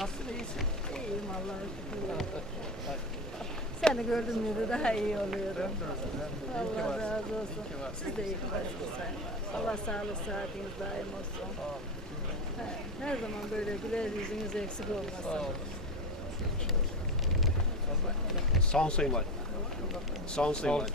Nasıl iyisin? İyiyim Allah'a şükür. Seni gördüm müydü daha iyi oluyorum. Allah razı olsun. Siz de iyi varsınız. Allah sağlık saatiniz daim olsun. Her zaman böyle güler yüzünüz eksik olmasın. Sağ olun Sayın Valim. Sağ olun Sayın Valim.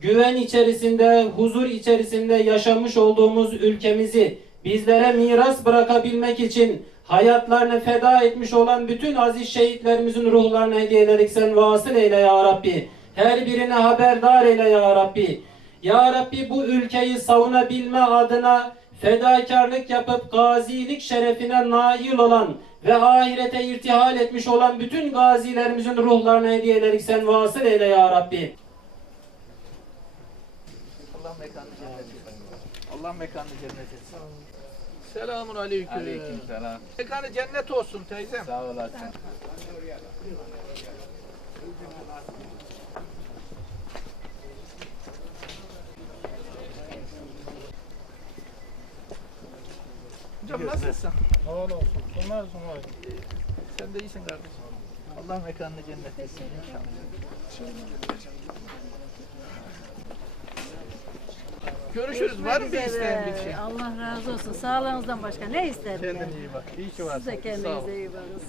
güven içerisinde, huzur içerisinde yaşamış olduğumuz ülkemizi bizlere miras bırakabilmek için hayatlarını feda etmiş olan bütün aziz şehitlerimizin ruhlarına hediye ederek sen vasıl eyle ya Rabbi. Her birine haberdar eyle ya Rabbi. Ya Rabbi bu ülkeyi savunabilme adına fedakarlık yapıp gazilik şerefine nail olan ve ahirete irtihal etmiş olan bütün gazilerimizin ruhlarına hediye ederek sen vasıl eyle ya Rabbi. Allah mekanı cennet etsin. Allah mekanı cennet etsin. Selamun aleyküm. Aleyküm selam. Mekanı cennet olsun teyzem. Sağ olasın. Hocam nasılsın? Sağ olsun. Bunlar sonra. Sen de iyisin kardeşim. Allah mekanını cennet etsin inşallah. Görüşürüz. Var mı bir isteyen bir şey? Allah razı olsun. Sağlığınızdan başka ne isterim ben? Kendine iyi bak. İyi ki varsın. Siz de Sağ ol. kendinize iyi bakın.